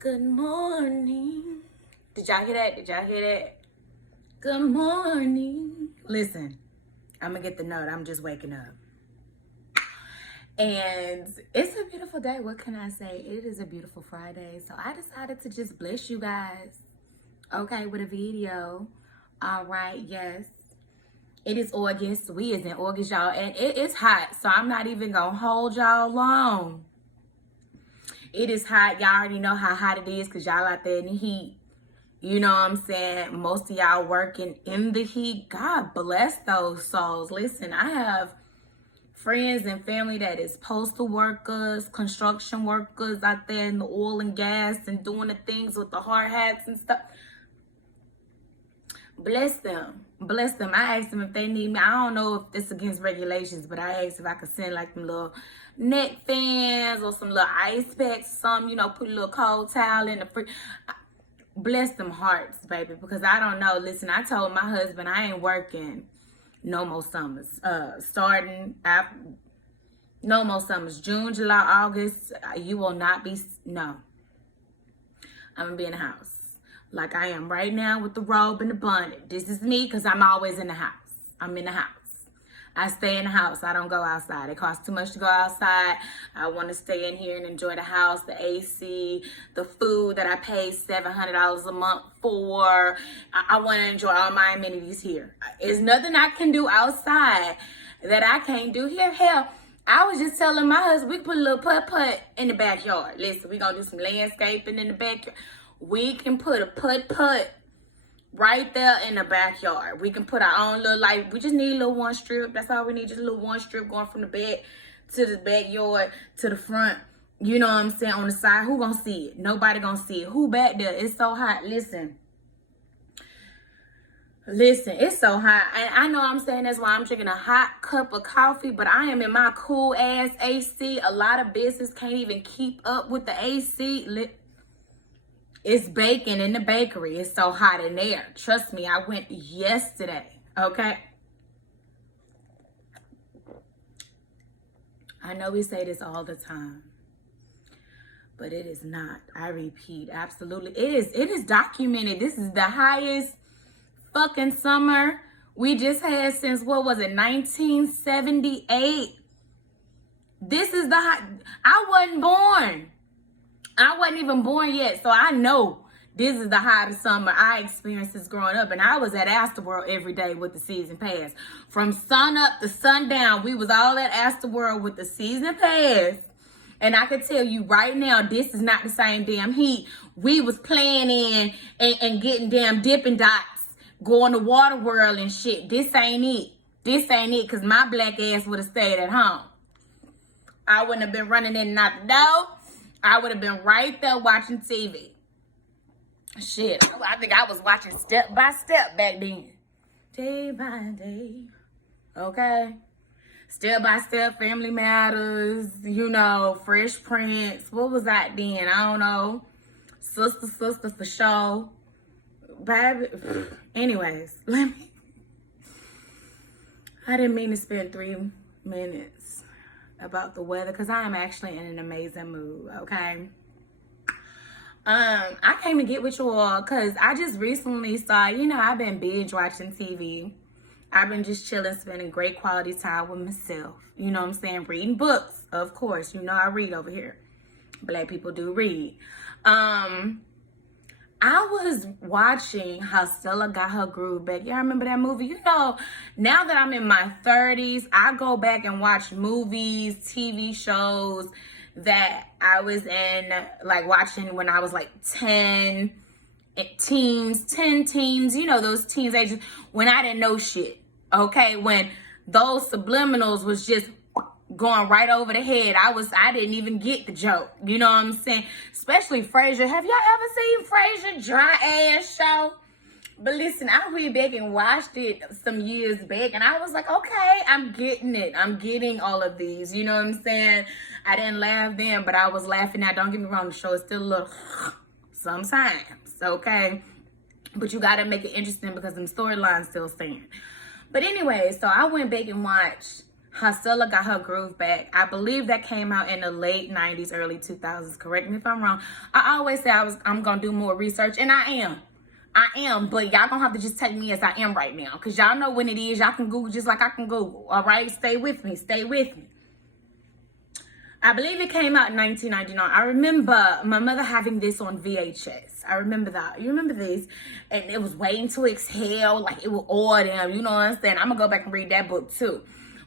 Good morning. Did y'all hear that? Did y'all hear that? Good morning. Listen, I'm gonna get the note. I'm just waking up. And it's a beautiful day. What can I say? It is a beautiful Friday. So I decided to just bless you guys, okay, with a video. All right, yes. It is August. We is in August, y'all. And it is hot. So I'm not even gonna hold y'all long. It is hot. Y'all already know how hot it is because y'all out there in the heat. You know what I'm saying? Most of y'all working in the heat. God bless those souls. Listen, I have friends and family that is postal workers, construction workers out there in the oil and gas and doing the things with the hard hats and stuff. Bless them. Bless them. I asked them if they need me. I don't know if it's against regulations, but I asked if I could send like them little neck fans or some little ice packs, some, put a little cold towel in the fridge. Bless them hearts, baby, because I don't know. Listen, I told my husband I ain't working no more summers. No more summers. June, July, August, you will not be, no. I'm gonna be in the house. Like I am right now with the robe and the bonnet. This is me because I'm always in the house. I'm in the house. I stay in the house. I don't go outside. It costs too much to go outside. I want to stay in here and enjoy the house, the AC, the food that I pay $700 a month for. I want to enjoy all my amenities here. There's nothing I can do outside that I can't do here. Hell, I was just telling my husband, we put a little putt-putt in the backyard. Listen, we're going to do some landscaping in the backyard. We can put a putt-putt right there in the backyard. We can put our own little, we just need a little one strip. That's all we need, just a little one strip going from the back to the backyard to the front. You know what I'm saying? On the side, who gonna see it? Nobody gonna see it. Who back there? It's so hot. Listen, it's so hot. And I know I'm saying that's why I'm drinking a hot cup of coffee, but I am in my cool ass AC. A lot of business can't even keep up with the AC. It's baking in the bakery. It's so hot in there. Trust me, I went yesterday, okay? I know we say this all the time, but it is not. I repeat, absolutely. It is documented. This is the highest fucking summer we just had since, 1978? This is the hot. I wasn't born. I wasn't even born yet, so I know this is the hottest summer I experienced this growing up. And I was at Astroworld every day with the season pass. From sun up to sundown, we was all at Astroworld with the season pass. And I can tell you right now, this is not the same damn heat. We was playing in and getting damn Dippin' Dots, going to Waterworld and shit. This ain't it. This ain't it, because my black ass would have stayed at home. I wouldn't have been running in and out the door. I would have been right there watching TV. Shit, I think I was watching Step by Step back then. Day by day. Okay? Step by Step, Family Matters, Fresh Prince. What was that then? I don't know. Sister for sure. Baby. Anyways, I didn't mean to spend 3 minutes about the weather because I am actually in an amazing mood, okay? I came to get with you all because I just recently saw, I've been binge watching TV. I've been just chilling, spending great quality time with myself. You know what I'm saying? Reading books, of course. I read over here. Black people do read. I was watching how Stella got her groove back. Y'all remember that movie? Now that I'm in my 30s, I go back and watch movies, TV shows that I was in, watching when I was 10 teens, those teens ages, when I didn't know shit, okay? When those subliminals was just going right over the head. I didn't even get the joke. You know what I'm saying? Especially Frasier. Have y'all ever seen Frasier dry ass show? But listen, I went back and watched it some years back, and I was like, okay, I'm getting it. I'm getting all of these. You know what I'm saying? I didn't laugh then, but I was laughing now. Don't get me wrong, the show is still a little sometimes, okay? But you got to make it interesting because them storylines still stand. But anyway, so I went back and watched How Stella Got Her Groove Back. I believe that came out in the late 90s, early 2000s. Correct me if I'm wrong. I always say I'm going to do more research, and I am, but y'all gonna have to just take me as I am right now, because y'all know when it is. Y'all can Google just like I can Google, all right? Stay with me. I believe it came out in 1999. I remember my mother having this on VHS. I remember that. You remember this? And it was Waiting to Exhale. Like, it was all them. You know what I'm saying? I'm going to go back and read that book, too.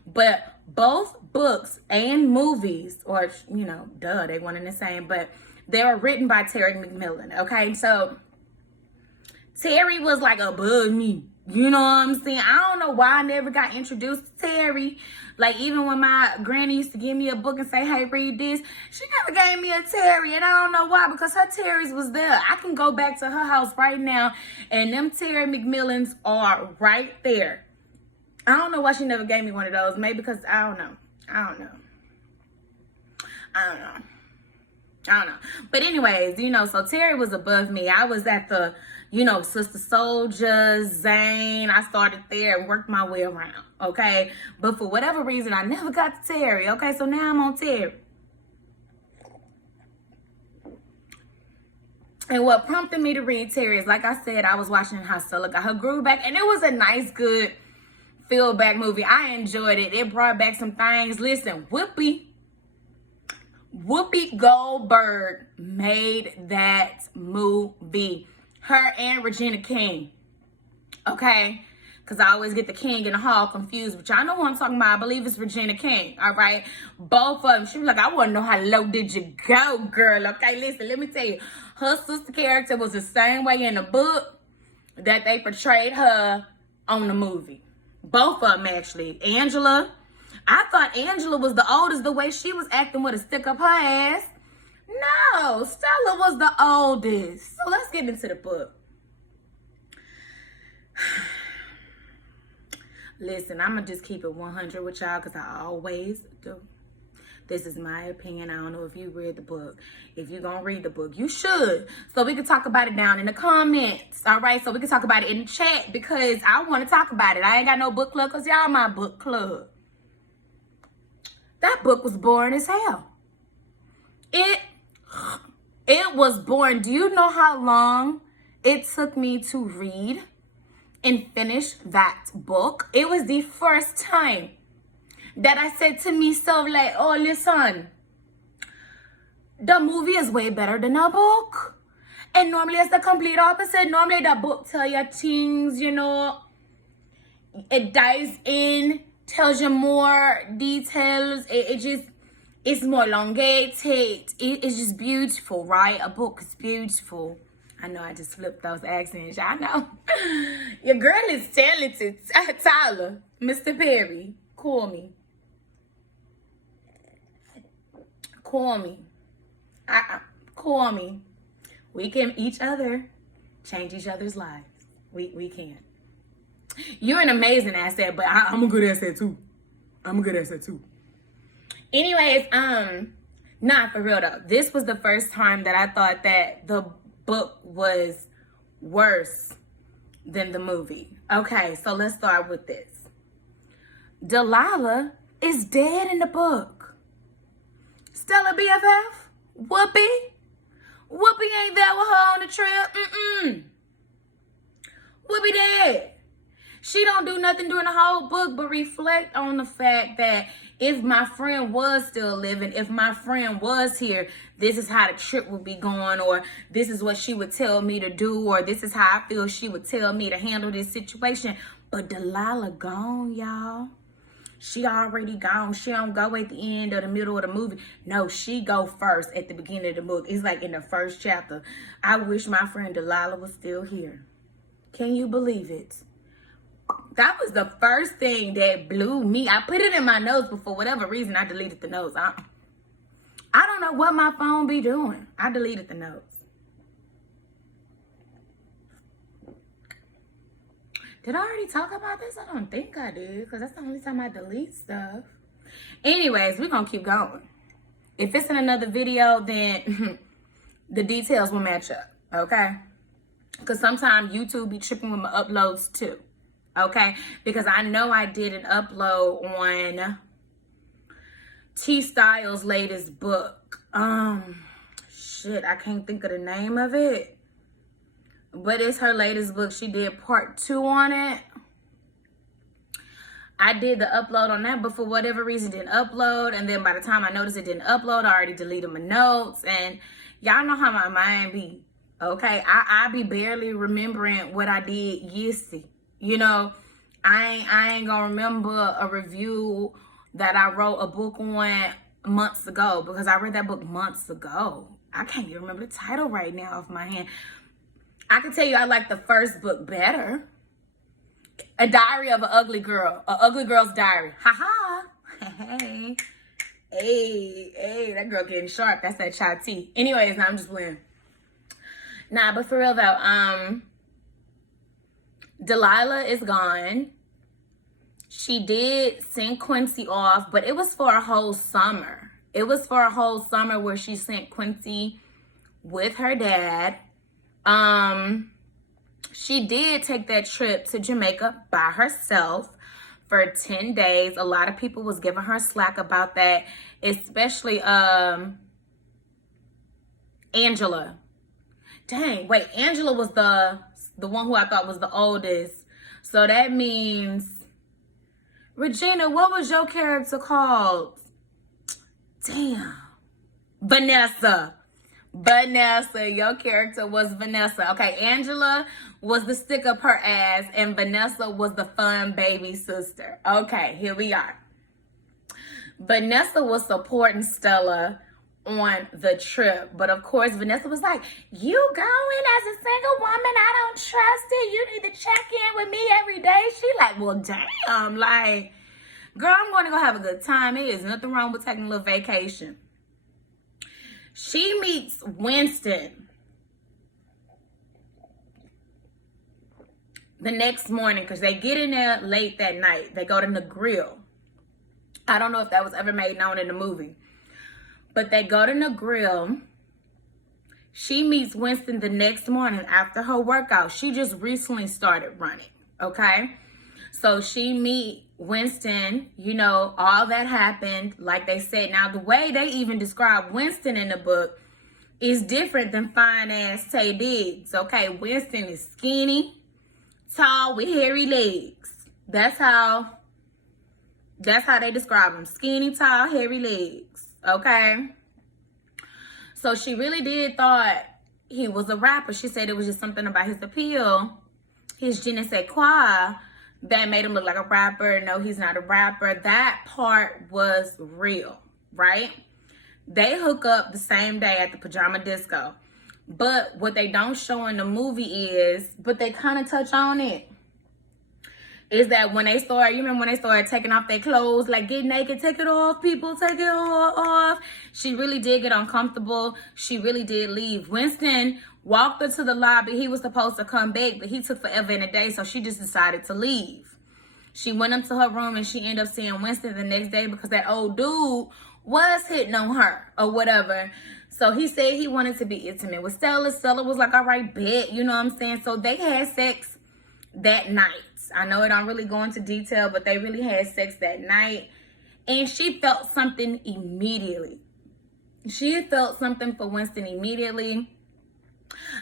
But both books and movies, or, you know, duh, they one and the same. But they were written by Terry McMillan, okay? So Terry was like above me. You know what I'm saying? I don't know why I never got introduced to Terry. Like, even when my granny used to give me a book and say, hey, read this, she never gave me a Terry. And I don't know why, because her Terry's was there. I can go back to her house right now, and them Terry McMillans are right there. I don't know why she never gave me one of those. Maybe because, I don't know. But anyways, you know, so Terry was above me. I was at the, you know, Sister Soldier, Zane. I started there and worked my way around, okay? But for whatever reason, I never got to Terry, okay? So now I'm on Terry. And what prompted me to read Terry is, like I said, I was watching How Stella Got Her Groove Back, and it was a nice, good, feel-back movie. I enjoyed it. It brought back some things. Listen, Whoopi Goldberg made that movie. Her and Regina King. Okay? Because I always get the King and the Hall confused. But y'all know who I'm talking about. I believe it's Regina King. All right? Both of them. She was like, I want to know how low did you go, girl. Okay, listen, let me tell you. Her sister character was the same way in the book that they portrayed her on the movie. Both of them, actually. Angela. I thought Angela was the oldest the way she was acting with a stick up her ass. No, Stella was the oldest. So let's get into the book. Listen, I'm going to just keep it 100 with y'all because I always do. This is my opinion. I don't know if you read the book. If you're going to read the book, you should. So we can talk about it down in the comments. All right? So we can talk about it in the chat because I want to talk about it. I ain't got no book club because y'all my book club. That book was boring as hell. It was boring. Do you know how long it took me to read and finish that book? It was the first time that I said to myself, like, oh, listen, the movie is way better than a book. And normally it's the complete opposite. Normally the book tell you things, you know, it dives in, tells you more details. It's more elongated. It's just beautiful, right? A book is beautiful. I know I just flipped those accents. I know. Your girl is talented. Tyler, Mr. Perry, call me. Call me. Call me. We can each other change each other's lives. We can. You're an amazing asset, but I'm a good asset too. Anyways, not for real though. This was the first time that I thought that the book was worse than the movie. Okay, so let's start with this. Delilah is dead in the book. Stella BFF? Whoopi ain't there with her on the trip. Whoopi dead. She don't do nothing during the whole book but reflect on the fact that if my friend was still living, if my friend was here, this is how the trip would be going, or this is what she would tell me to do, or this is how I feel she would tell me to handle this situation. But Delilah gone, y'all. She already gone. She don't go at the end or the middle of the movie. No, she go first at the beginning of the book. It's like in the first chapter. I wish my friend Delilah was still here. Can you believe it? That was the first thing that blew me. I put it in my notes, but for whatever reason, I deleted the notes. I don't know what my phone be doing. I deleted the notes. Did I already talk about this? I don't think I did, because that's the only time I delete stuff. Anyways, we're going to keep going. If it's in another video, then the details will match up, okay? Because sometimes YouTube be tripping with my uploads too. Okay, because I know I did an upload on T Styles' latest book. Shit, I can't think of the name of it. But it's her latest book. She did part 2 on it. I did the upload on that, but for whatever reason, it didn't upload. And then by the time I noticed it didn't upload, I already deleted my notes. And y'all know how my mind be, okay? I be barely remembering what I did yesterday. You know, I ain't gonna remember a review that I wrote a book on months ago because I read that book months ago. I can't even remember the title right now off my hand. I can tell you I like the first book better. A Diary of an Ugly Girl. An Ugly Girl's Diary. Ha ha. Hey, that girl getting sharp. That's that chai tea. Anyways, now I'm just playing. Nah, but for real though, Delilah is gone. She did send Quincy off, but it was for a whole summer. It was for a whole summer where she sent Quincy with her dad. She did take that trip to Jamaica by herself for 10 days. A lot of people was giving her slack about that, especially Angela. Dang, wait, Angela was the one who I thought was the oldest. So that means, Regina, what was your character called? Damn. Vanessa, your character was Vanessa. Okay, Angela was the stick up her ass and Vanessa was the fun baby sister. Okay, here we are. Vanessa was supporting Stella on the trip, but of course Vanessa was like, you going as a single woman, I don't trust it, you need to check in with me every day. She like, well damn, like, girl, I'm going to go have a good time. There is nothing wrong with taking a little vacation. She meets Winston the next morning because they get in there late that night. They go to the grill. I don't know if that was ever made known in the movie, but they go to the grill. She meets Winston the next morning after her workout. She just recently started running, okay? So she meet Winston, you know, all that happened, like they said. Now, the way they even describe Winston in the book is different than fine-ass Tay Diggs, okay? Winston is skinny, tall, with hairy legs. That's how they describe him. Skinny, tall, hairy legs, okay? So she really did thought he was a rapper. She said it was just something about his appeal, his je ne sais quoi, that made him look like a rapper. No, he's not a rapper. That part was real, right? They hook up the same day at the pajama disco. But what they don't show in the movie is, but they kind of touch on it, is that when they start, you remember when they started taking off their clothes, like get naked, take it off, people, take it all off. She really did get uncomfortable. She really did leave. Winston walked her to the lobby. He was supposed to come back, but he took forever and a day, so she just decided to leave. She went up to her room and she ended up seeing Winston the next day because that old dude was hitting on her or whatever. So he said he wanted to be intimate with Stella. Stella was like, all right, bet, you know what I'm saying? So they had sex that night. I know it don't really go into detail, but they really had sex that night. And she felt something immediately. She felt something for Winston immediately.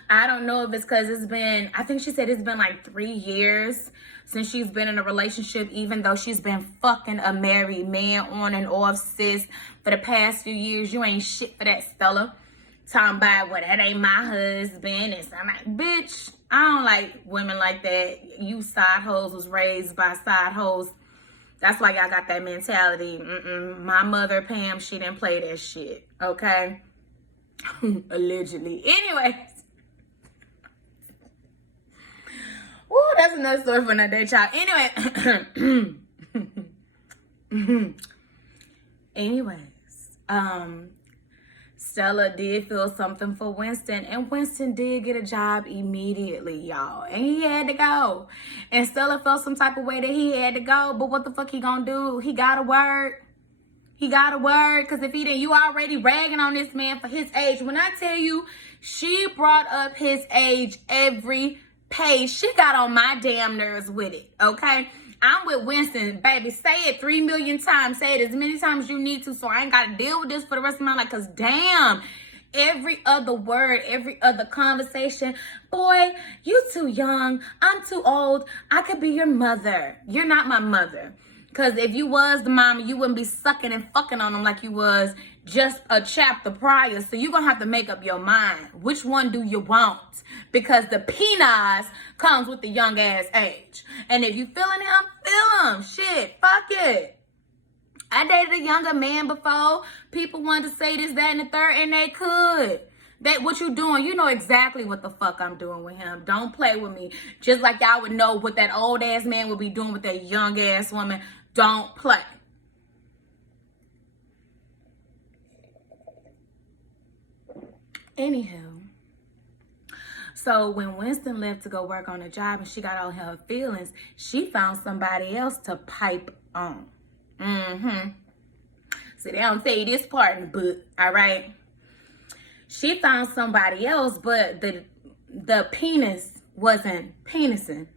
I don't know if it's because it's been, I think she said it's been like 3 years since she's been in a relationship, even though she's been fucking a married man on and off, sis, for the past few years. You ain't shit for that, Stella. Talking about, well, that ain't my husband. And I'm like, bitch, I don't like women like that. You side hoes was raised by side hoes. That's why y'all got that mentality. My mother, Pam, she didn't play that shit, okay? Allegedly. Anyways. Woo, that's another story for another day, child. Anyways, Stella did feel something for Winston, and Winston did get a job immediately, y'all, and he had to go. And Stella felt some type of way that he had to go, but what the fuck he gonna do? He gotta work. He gotta work, because if he didn't, you already ragging on this man for his age. When I tell you, she brought up his age every page. She got on my damn nerves with it, okay? I'm with Winston, baby. Say it 3 million times. Say it as many times as you need to, so I ain't got to deal with this for the rest of my life. Because damn, every other word, every other conversation, boy, you too young. I'm too old. I could be your mother. You're not my mother. Because if you was the mama, you wouldn't be sucking and fucking on them like you was just a chapter prior. So you're going to have to make up your mind. Which one do you want? Because the penis comes with the young ass age. And if you feeling him, feel him. Shit, fuck it. I dated a younger man before. People wanted to say this, that, and the third, and they could. What you doing? You know exactly what the fuck I'm doing with him. Don't play with me. Just like y'all would know what that old ass man would be doing with that young ass woman. Don't play. Anywho, so when Winston left to go work on a job and she got all her feelings, she found somebody else to pipe on. So they don't tell you this part in the book, all right? She found somebody else, but the penis wasn't penising.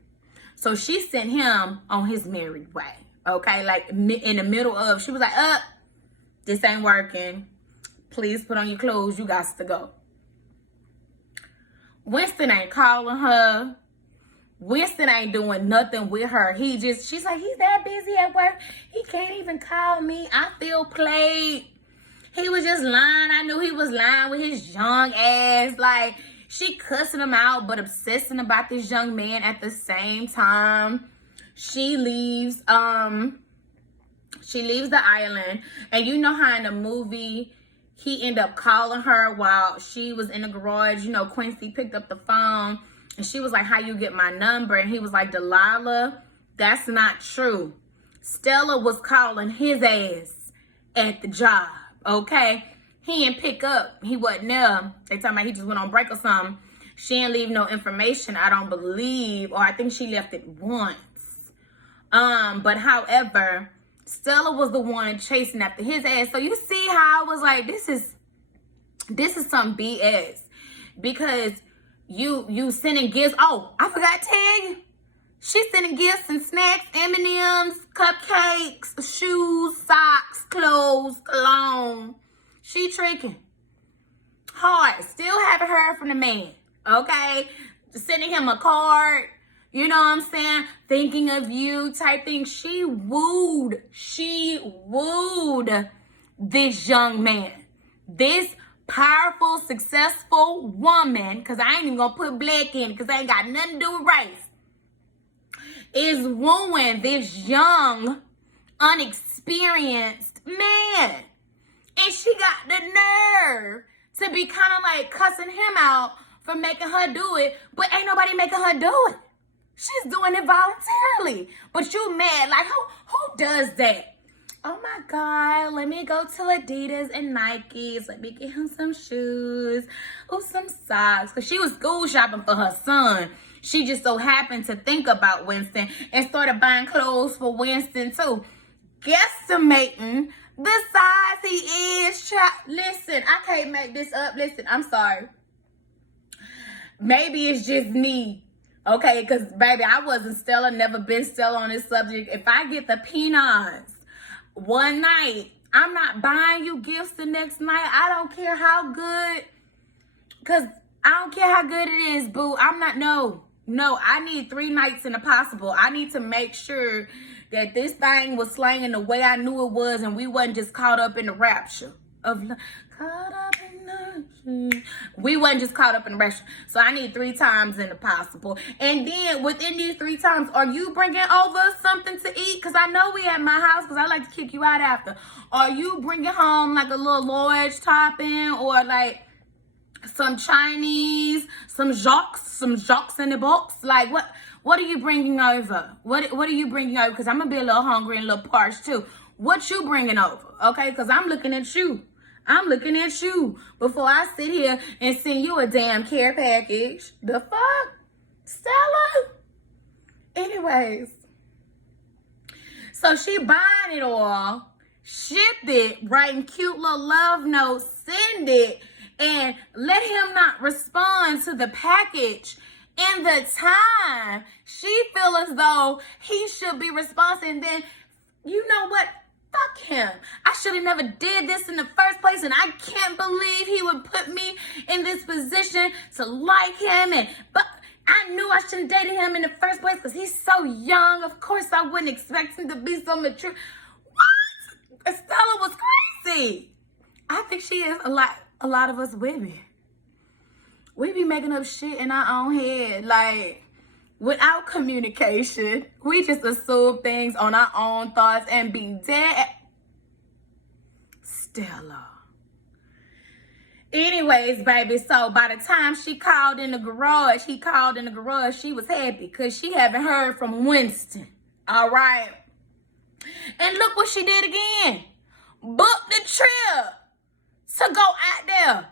So she sent him on his merry way, okay? Like in the middle of, she was like, this ain't working. Please put on your clothes. You got to go. Winston ain't calling her. Winston ain't doing nothing with her. She's like, he's that busy at work. He can't even call me. I feel played. He was just lying. I knew he was lying with his young ass. Like, she cussing him out, but obsessing about this young man at the same time. She leaves the island. And you know how in the movie, he ended up calling her while she was in the garage. You know, Quincy picked up the phone. And she was like, how you get my number? And he was like, Delilah, that's not true. Stella was calling his ass at the job, okay? He didn't pick up. He wasn't there. They talking about he just went on break or something. She didn't leave no information, I don't believe. Or I think she left it once. But however, Stella was the one chasing after his ass. So you see how I was like, this is some BS. Because you sending gifts. Oh, I forgot to tell you. She's sending gifts and snacks, M&Ms, cupcakes, shoes, socks, clothes, cologne. She tricking. Hard. Still haven't heard from the man. Okay? Sending him a card. You know what I'm saying? Thinking of you type thing. She wooed this young man. This powerful, successful woman, because I ain't even gonna put black in it because I ain't got nothing to do with race, is wooing this young, unexperienced man. And she got the nerve to be kind of like cussing him out for making her do it, but ain't nobody making her do it. She's doing it voluntarily. But you mad, like who does that? Oh my God, let me go to Adidas and Nikes. Let me get him some shoes. Oh, some socks. Because she was school shopping for her son. She just so happened to think about Winston and started buying clothes for Winston too. Guesstimating the size he is. Listen, I can't make this up. Listen, I'm sorry. Maybe it's just me. Okay, because baby, I wasn't Stella, never been Stella on this subject. If I get the peanuts one night, I'm not buying you gifts the next night. I don't care how good, because I don't care how good it is, boo. I'm not, no, I need 3 nights in a possible. I need to make sure that this thing was slanging the way I knew it was and we wasn't just caught up in the rapture of love. Caught up in the, we wasn't just caught up in the rapture. So I need 3 times in the possible. And then within these 3 times, are you bringing over something to eat? Because I know we at my house because I like to kick you out after. Are you bringing home like a little large topping or like some Chinese, some jocks in the box? Like what are you bringing over? What are you bringing over? Because I'm going to be a little hungry and a little parched too. What you bringing over? Okay, because I'm looking at you. I'm looking at you before I sit here and send you a damn care package. The fuck? Stella? Anyways. So she buying it all, shipped it, writing cute little love notes, send it, and let him not respond to the package in the time, she feel as though he should be responsible. And then, you know what? Fuck him. I should have never did this in the first place. And I can't believe he would put me in this position to like him. But I knew I shouldn't have dated him in the first place because he's so young. Of course, I wouldn't expect him to be so mature. What? Stella was crazy. I think she is a lot of us women. We be making up shit in our own head. Like, without communication, we just assume things on our own thoughts and be dead. Stella. Anyways, baby, so by the time he called in the garage, she was happy because she haven't heard from Winston. All right. And look what she did again. Booked the trip to go out there.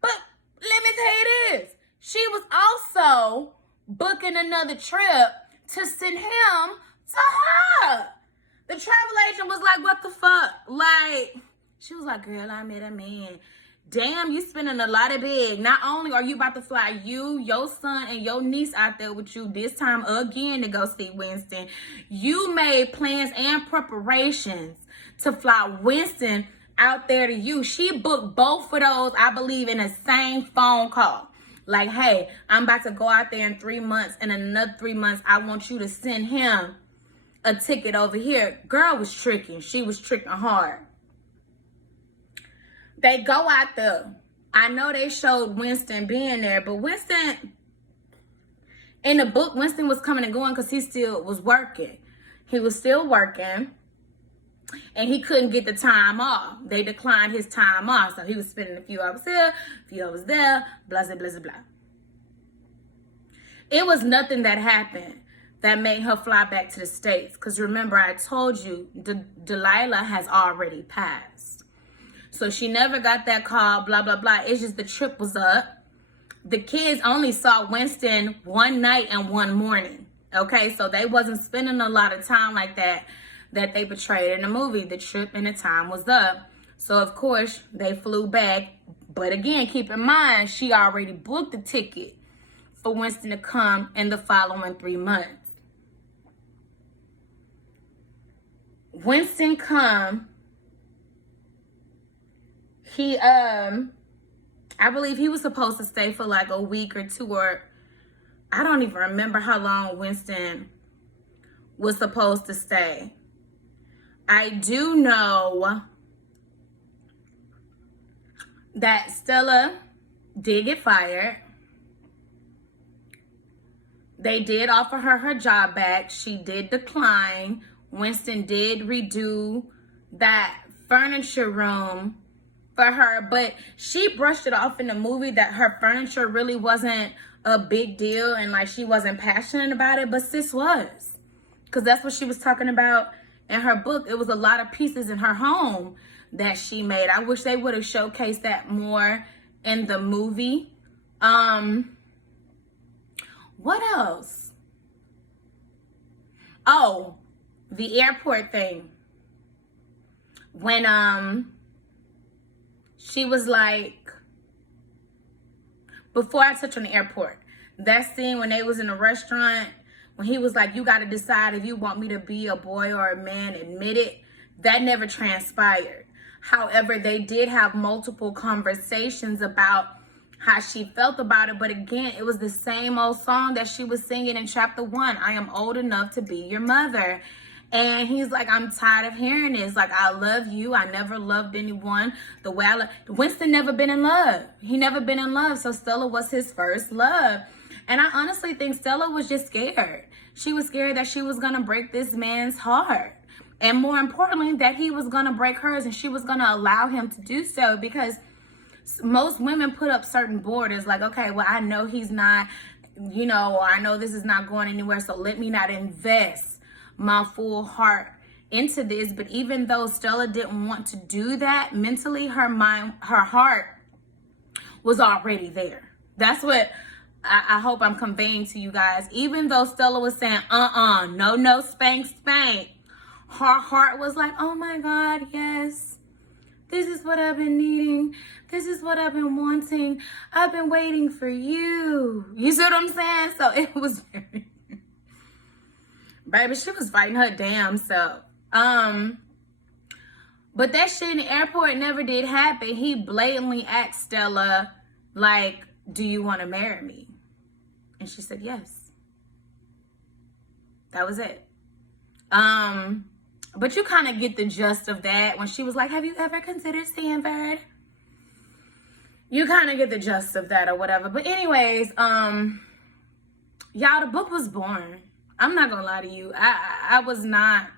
But let me tell you this. She was also booking another trip to send him to her. The travel agent was like, what the fuck? Like, she was like, girl, I met a man. Damn, you spending a lot of big. Not only are you about to fly you, your son, and your niece out there with you this time again to go see Winston, you made plans and preparations to fly Winston out there to you. She booked both of those, I believe, in the same phone call. Like, hey, I'm about to go out there in 3 months. And in another 3 months, I want you to send him a ticket over here. Girl was tricking. She was tricking hard. They go out there. I know they showed Winston being there, but Winston, in the book, Winston was coming and going because he still was working. He was still working, and he couldn't get the time off. They declined his time off, so he was spending a few hours here, a few hours there, blah, blah, blah, blah, blah. It was nothing that happened that made her fly back to the States, because remember, I told you, Delilah has already passed. So she never got that call, blah, blah, blah. It's just the trip was up. The kids only saw Winston one night and one morning. Okay, so they wasn't spending a lot of time like that they portrayed in the movie. The trip and the time was up. So, of course, they flew back. But again, keep in mind, she already booked the ticket for Winston to come in the following 3 months. Winston come. He, I believe he was supposed to stay for like a week or two, or I don't even remember how long Winston was supposed to stay. I do know that Stella did get fired. They did offer her job back. She did decline. Winston did redo that furniture room for her, but she brushed it off in the movie that her furniture really wasn't a big deal and like she wasn't passionate about it, but sis was, because that's what she was talking about in her book. It was a lot of pieces in her home that she made. I wish they would have showcased that more in the movie. What else? Oh, the airport thing. When she was like, before I touch on the airport, that scene when they was in a restaurant, when he was like, you got to decide if you want me to be a boy or a man, admit it. That never transpired. However, they did have multiple conversations about how she felt about it. But again, it was the same old song that she was singing in chapter 1. I am old enough to be your mother. And he's like, I'm tired of hearing this. Like, I love you. I never loved anyone the way I love. Winston never been in love. He never been in love. So Stella was his first love. And I honestly think Stella was just scared. She was scared that she was going to break this man's heart. And more importantly, that he was going to break hers and she was going to allow him to do so. Because most women put up certain borders like, okay, well, I know he's not, you know, I know this is not going anywhere. So let me not invest my full heart into this. But even though Stella didn't want to do that, mentally her mind, her heart was already there. That's what I hope I'm conveying to you guys. Even though Stella was saying no spank, her heart was like, oh my God, yes, This is what I've been needing. This is what I've been wanting. I've been waiting for you. You see what I'm saying? So it was very... Baby, she was fighting her damn self. But that shit in the airport never did happen. He blatantly asked Stella, like, do you want to marry me? And she said yes. That was it. But you kind of get the gist of that when she was like, have you ever considered Stanford? You kind of get the gist of that or whatever. But anyways, y'all, the book was boring. I'm not gonna lie to you. I was not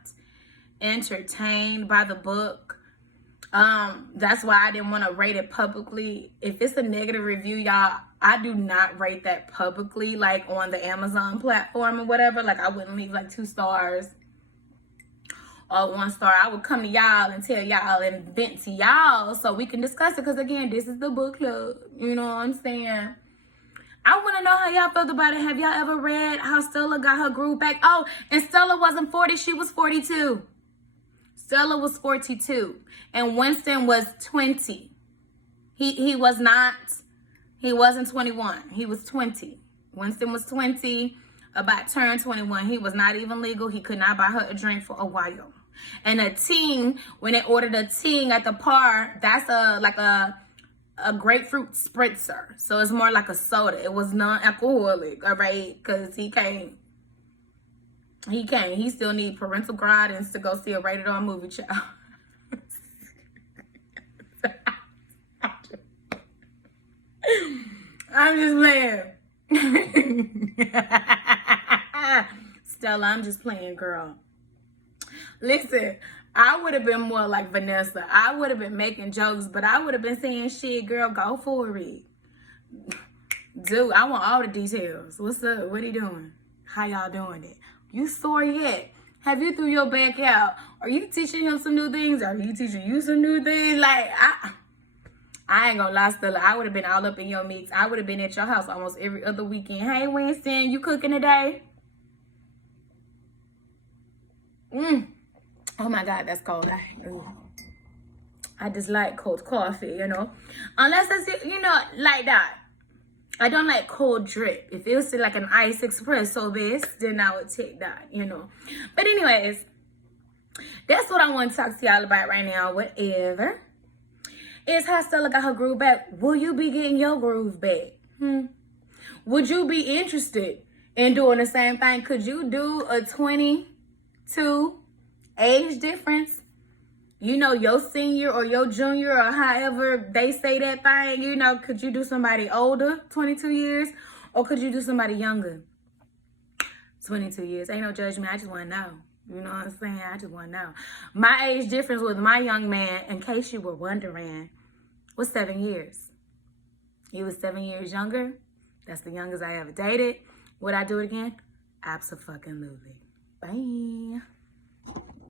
entertained by the book. That's why I didn't want to rate it publicly. If it's a negative review, y'all, I do not rate that publicly, like on the Amazon platform or whatever. Like, I wouldn't leave like 2 stars or 1 star. I would come to y'all and tell y'all and vent to y'all so we can discuss it. Because again, this is the book club. You know what I'm saying? I want to know how y'all felt about it. Have y'all ever read how Stella got her groove back? Oh, and Stella wasn't 40. She was 42. Stella was 42. And Winston was 20. He was not... He wasn't 21. He was 20. Winston was 20, about turned 21. He was not even legal. He could not buy her a drink for a while. And a ting, when they ordered a ting at the bar, that's like a grapefruit spritzer. So it's more like a soda. It was non-alcoholic, all right? Because he can't. He still need parental guidance to go see a rated R movie, child. I'm just playing. Stella, I'm just playing, girl. Listen, I would have been more like Vanessa. I would have been making jokes, but I would have been saying, shit, girl, go for it. Dude, I want all the details. What's up? What are you doing? How y'all doing it? You sore yet? Have you threw your back out? Are you teaching him some new things? Are you teaching you some new things? Like, I ain't gonna lie, Stella. I would have been all up in your mix. I would have been at your house almost every other weekend. Hey, Winston, you cooking today? Oh my God, that's cold. I just like cold coffee, you know. Unless it's, you know, like that. I don't like cold drip. If it was like an ice espresso base, then I would take that, you know. But anyways, that's what I want to talk to y'all about right now. Whatever. Is how Stella got her groove back. Will you be getting your groove back? Would you be interested in doing the same thing? Could you do a 22 age difference? You know, your senior or your junior or however they say that thing, you know, could you do somebody older, 22 years? Or could you do somebody younger, 22 years? Ain't no judgment. I just want to know. You know what I'm saying? I just want to know. My age difference with my young man, in case you were wondering, was 7 years. He was 7 years younger. That's the youngest I ever dated. Would I do it again? Absolutely. Bye.